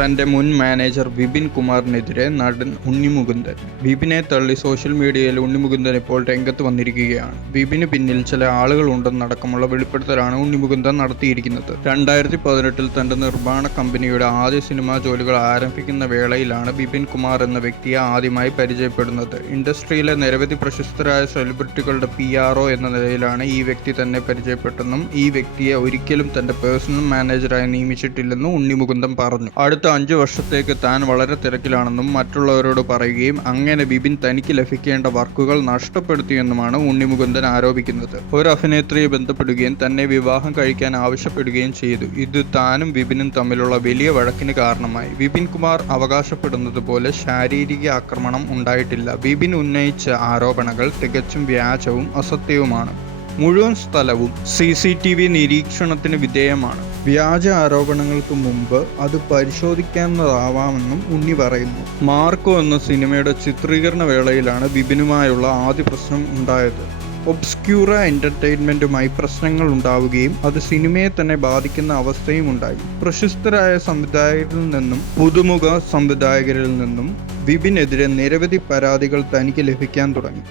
തന്റെ മുൻ മാനേജർ വിപിൻ കുമാറിനെതിരെ നടൻ ഉണ്ണിമുകുന്ദൻ. വിപിനെ തള്ളി സോഷ്യൽ മീഡിയയിൽ ഉണ്ണിമുകുന്ദൻ ഇപ്പോൾ രംഗത്ത് വന്നിരിക്കുകയാണ്. വിപിന് പിന്നിൽ ചില ആളുകളുണ്ടെന്നടക്കമുള്ള വെളിപ്പെടുത്തലാണ് ഉണ്ണിമുകുന്ദൻ നടത്തിയിരിക്കുന്നത്. രണ്ടായിരത്തി പതിനെട്ടിൽ തന്റെ നിർമ്മാണ കമ്പനിയുടെ ആദ്യ സിനിമാ ജോലികൾ ആരംഭിക്കുന്ന വേളയിലാണ് വിപിൻ കുമാർ എന്ന വ്യക്തിയെ ആദ്യമായി പരിചയപ്പെടുന്നത്. ഇൻഡസ്ട്രിയിലെ നിരവധി പ്രശസ്തരായ സെലിബ്രിറ്റികളുടെ പി എന്ന നിലയിലാണ് ഈ വ്യക്തി തന്നെ പരിചയപ്പെട്ടെന്നും ഈ വ്യക്തിയെ ഒരിക്കലും തന്റെ പേഴ്സണൽ മാനേജറായി നിയമിച്ചിട്ടില്ലെന്നും ഉണ്ണിമുകുന്ദൻ പറഞ്ഞു. അടുത്ത അഞ്ചു വർഷത്തേക്ക് താൻ വളരെ തിരക്കിലാണെന്നും മറ്റുള്ളവരോട് പറയുകയും അങ്ങനെ ബിബിൻ തനിക്ക് ലഭിക്കേണ്ട വർക്കുകൾ നഷ്ടപ്പെടുത്തിയെന്നുമാണ് ഉണ്ണിമുകുന്ദൻ ആരോപിക്കുന്നത്. ഒരു അഭിനേത്രിയെ ബന്ധപ്പെടുകയും തന്നെ വിവാഹം കഴിക്കാൻ ആവശ്യപ്പെടുകയും ചെയ്തു. ഇത് താനും വിപിനും തമ്മിലുള്ള വലിയ വഴക്കിന് കാരണമായി. വിപിൻ കുമാർ അവകാശപ്പെടുന്നത് പോലെ ശാരീരിക ആക്രമണം ഉണ്ടായിട്ടില്ല. വിപിൻ ഉന്നയിച്ച ആരോപണങ്ങൾ തികച്ചും വ്യാജവും അസത്യവുമാണ്. മുഴുവൻ സ്ഥലവും സി സി ടി വി നിരീക്ഷണത്തിന് വിധേയമാണ്. വ്യാജ ആരോപണങ്ങൾക്ക് മുമ്പ് അത് പരിശോധിക്കാവുന്നതാവാമെന്നും ഉണ്ണി പറയുന്നു. മാർക്കോ എന്ന സിനിമയുടെ ചിത്രീകരണ വേളയിലാണ് ബിബിനുമായുള്ള ആദ്യ പ്രശ്നം ഉണ്ടായത്. ഒബ്സ്ക്യൂറ എന്റർടൈൻമെന്റുമായി പ്രശ്നങ്ങൾ ഉണ്ടാവുകയും അത് സിനിമയെ തന്നെ ബാധിക്കുന്ന അവസ്ഥയും ഉണ്ടായി. പ്രശസ്തരായ സംവിധായകരിൽ നിന്നും പുതുമുഖ സംവിധായകരിൽ നിന്നും വിപിനെതിരെ നിരവധി പരാതികൾ തനിക്ക് ലഭിക്കാൻ തുടങ്ങി.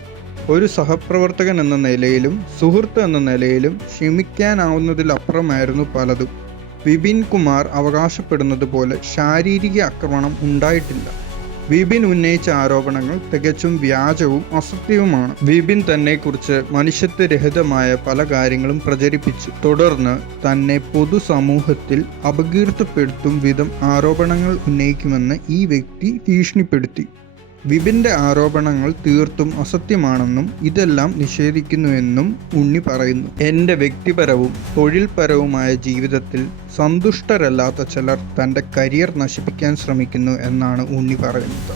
ഒരു സഹപ്രവർത്തകൻ എന്ന നിലയിലും സുഹൃത്ത് എന്ന നിലയിലും ക്ഷമിക്കാനാവുന്നതിലപ്പുറമായിരുന്നു പലതും. വിപിൻ കുമാർ അവകാശപ്പെടുന്നത് പോലെ ശാരീരിക ആക്രമണം ഉണ്ടായിട്ടില്ല. വിപിൻ ഉന്നയിച്ച ആരോപണങ്ങൾ തികച്ചും വ്യാജവും അസത്യവുമാണ്. വിപിൻ തന്നെക്കുറിച്ച് മനുഷ്യത്വരഹിതമായ പല കാര്യങ്ങളും പ്രചരിപ്പിച്ചു. തുടർന്ന് തന്നെ പൊതുസമൂഹത്തിൽ അപകീർത്തിപ്പെടുത്തും വിധം ആരോപണങ്ങൾ ഉന്നയിക്കുമെന്ന് ഈ വ്യക്തി ഭീഷണിപ്പെടുത്തി. വിപിന്റെ ആരോപണങ്ങൾ തീർത്തും അസത്യമാണെന്നും ഇതെല്ലാം നിഷേധിക്കുന്നുവെന്നും ഉണ്ണി പറയുന്നു. എന്റെ വ്യക്തിപരവും തൊഴിൽപരവുമായ ജീവിതത്തിൽ സന്തുഷ്ടരല്ലാത്ത ചിലർ തന്റെ കരിയർ നശിപ്പിക്കാൻ ശ്രമിക്കുന്നു എന്നാണ് ഉണ്ണി പറയുന്നത്.